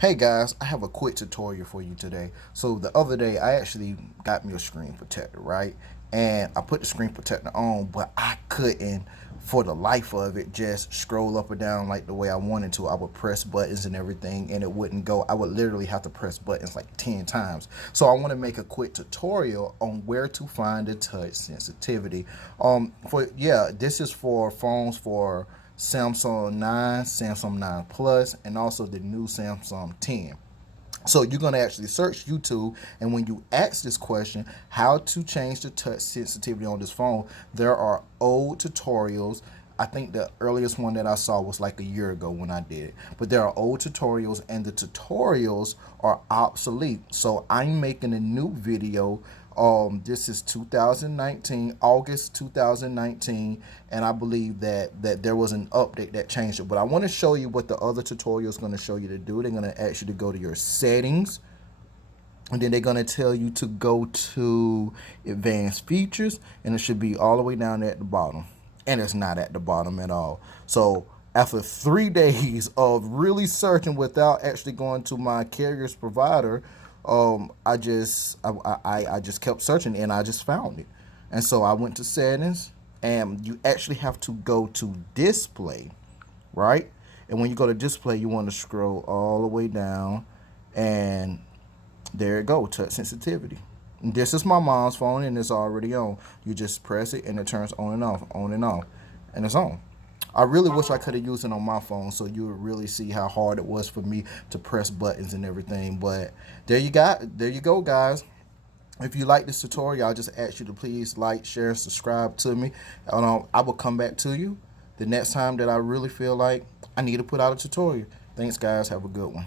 Hey guys, I have a quick tutorial for you today. So the other day I actually got me a screen protector, right? And I put the screen protector on, but I couldn't for the life of it just scroll up or down like the way I wanted to. I would press buttons and everything and it wouldn't go. I would literally have to press buttons like 10 times. So I want to make a quick tutorial on where to find the touch sensitivity. This is for phones for Samsung 9, Samsung 9 Plus, and also the new Samsung 10. So you're going to actually search YouTube, and when you ask this question, how to change the touch sensitivity on this phone, there are old tutorials. I think the earliest one that I saw was like a year ago when I did it. But there are old tutorials, and the tutorials are obsolete. So I'm making a new video. This is 2019, August 2019, and I believe that there was an update that changed it. But I want to show you what the other tutorial is going to show you to do. They're going to ask you to go to your settings, and then they're going to tell you to go to advanced features, and it should be all the way down there at the bottom, and it's not at the bottom at all. So after 3 days of really searching without actually going to my carrier's provider, I just kept searching and I just found it. And so I went to settings, and you actually have to go to display, right? And when you go to display, you want to scroll all the way down, and there it go, touch sensitivity. This is my mom's phone and it's already on. You just press it and it turns on and off, and it's on. I really wish I could have used it on my phone so you would really see how hard it was for me to press buttons and everything. But there you go, guys. If you like this tutorial, I just ask you to please like, share, and subscribe to me. I will come back to you the next time that I really feel like I need to put out a tutorial. Thanks, guys. Have a good one.